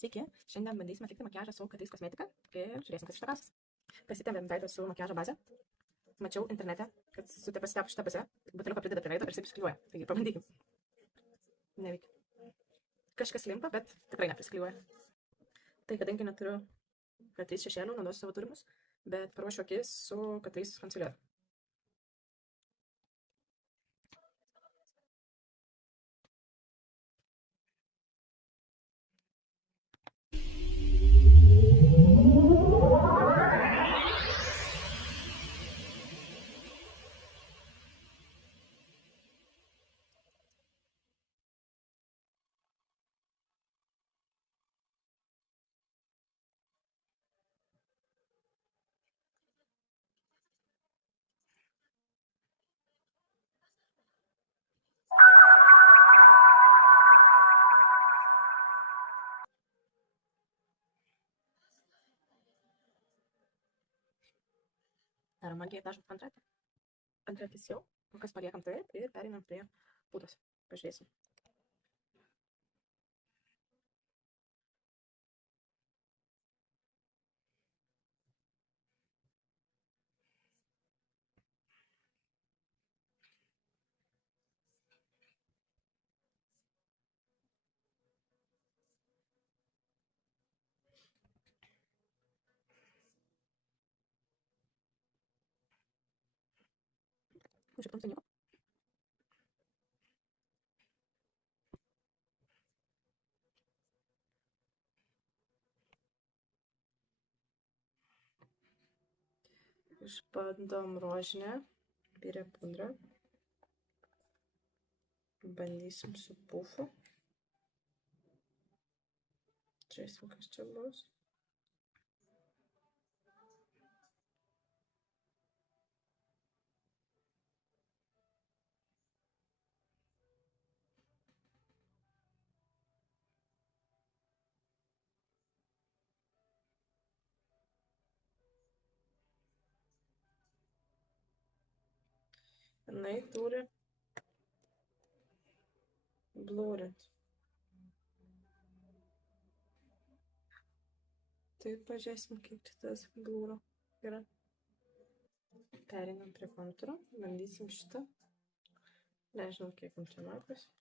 Sveiki, šiandien bandysime atlikti makiažą su Catrice kosmetika ir žiūrėsim, kas iš to gausis. Pasitėmėm veidą su makiažo baze. Mačiau internete, kad pasitepus šitą bazę, buteliuką prideda prie veido ir jisai prisiklijuoja. Taigi pabandykim. Neveikia. Kažkas limpa, bet tikrai neprisiklijuoja. Tai kadangi neturiu Catrice šešėlių, naudosiu savo turimus, bet paruošiu akis su Catrice concealer. Darom magiją dažant antratį. Antratis jau, kas paliekam taip ir pereinam prie pūdos. Pažiūrėsim. Šitam seniau. Išbandom rožinę, birę pudrą. Bandysim su pufu. Žiūrėsim, kas čia bus. Jinai turi blurint. Tai pažiūrėsim, kiek čia tas blūro yra. Pereinam prie kontūro, bandysim šitą. Nežinau, kiek jums čia matosi.